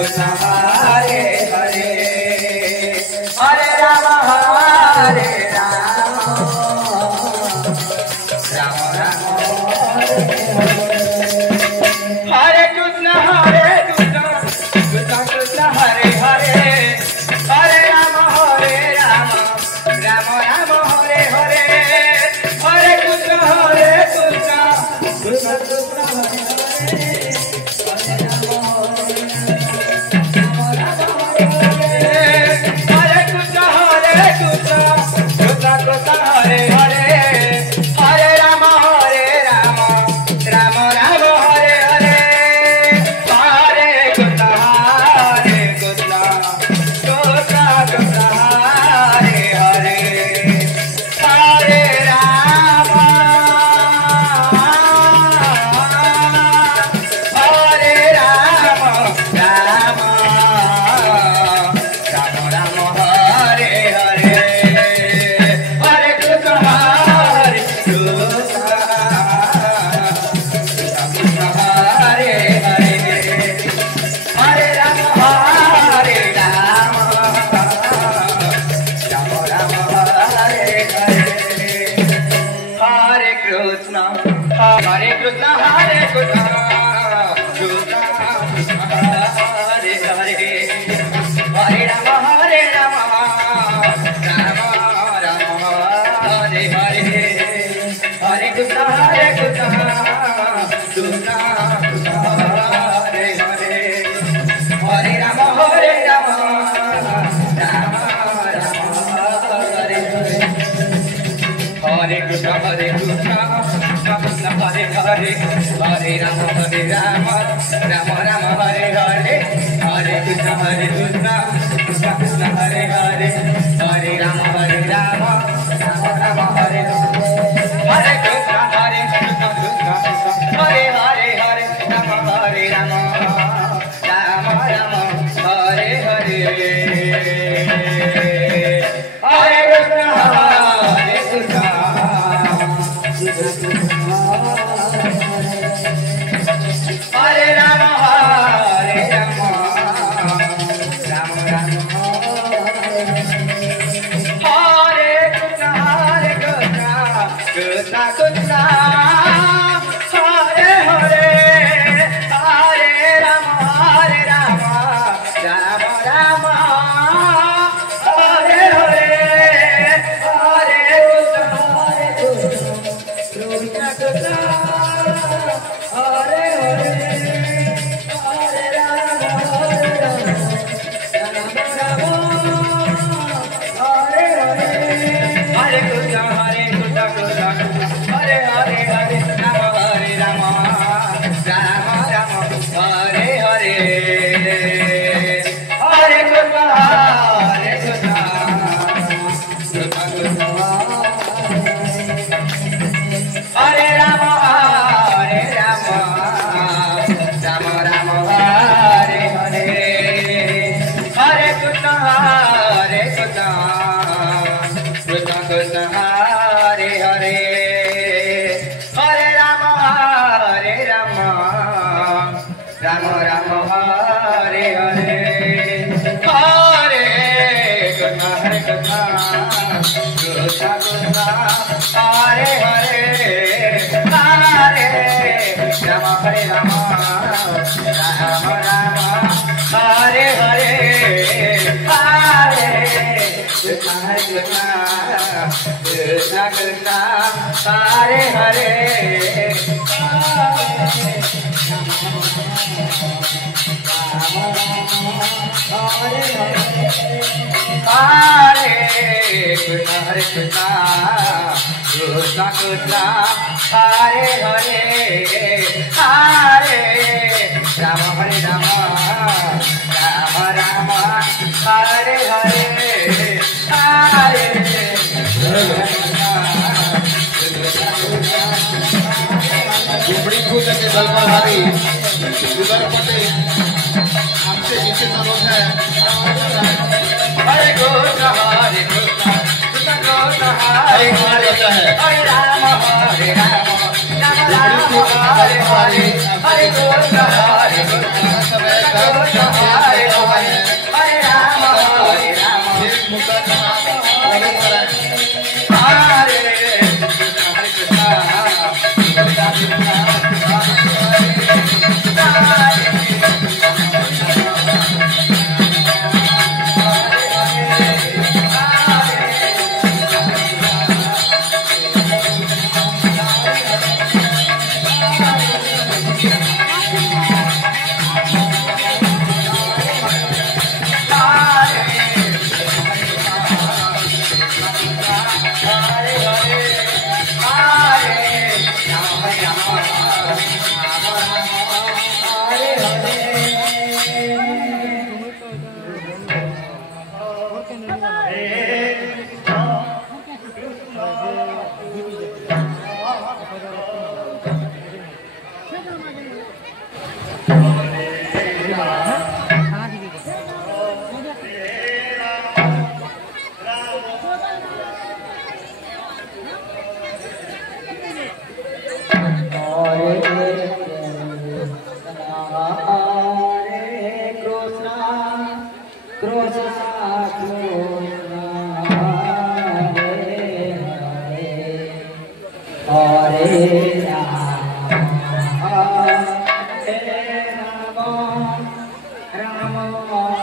कृष्ण हरे हरे हरे राम हरे राम राम राम हरे कृष्ण कृष्ण कृष्ण हरे हरे हरे राम राम राम हरे हरे हरे कृष्ण कृष्ण कृष्ण हरे हरे राम राम राम हरे हरे हरे कृष्ण कृष्ण कृष्ण हरे हरे हरे राम राम राम हरे हरे कृष्ण कृष्ण हरे हरे हरे राम राम राम राम हरे हरे हरे कृष्ण हरे राम राम राम हरे कृष्ण कृष्ण कृष्ण हरे हरे हरे राम राम राम हरे हरे हरे कृष्ण कृष्ण हरे हरे हरे राम राम हरे हरे हरे कृष्ण कृष्ण हरे हरे हरे राम राम राम हरे हरे हरे कृष्ण कृष्ण कृष्ण हरे राम राम राम हरे हरे हरे कृष्ण कृष्ण कृष्ण हरे हरे हरे राम राम राम हरे हरे हरे कृष्ण कृष्ण कृष्ण हरे हरे हरे राम राम राम हरे हरे हरे कृष्ण कृष्ण कृष्ण हरे हरे हरे कृष्ण कृष्ण कृष्ण हरे हरे हरे राम राम राम हरे हरे हरे झुंपड़ी कूद के दलबलहारी उधर पटे आपसे नीचे सरोज है हरे कृष्ण कृष्ण कृष्ण हरे हरे हरे राम राम राम हरे हरे हरे कृष्ण कृष्ण हरे नमो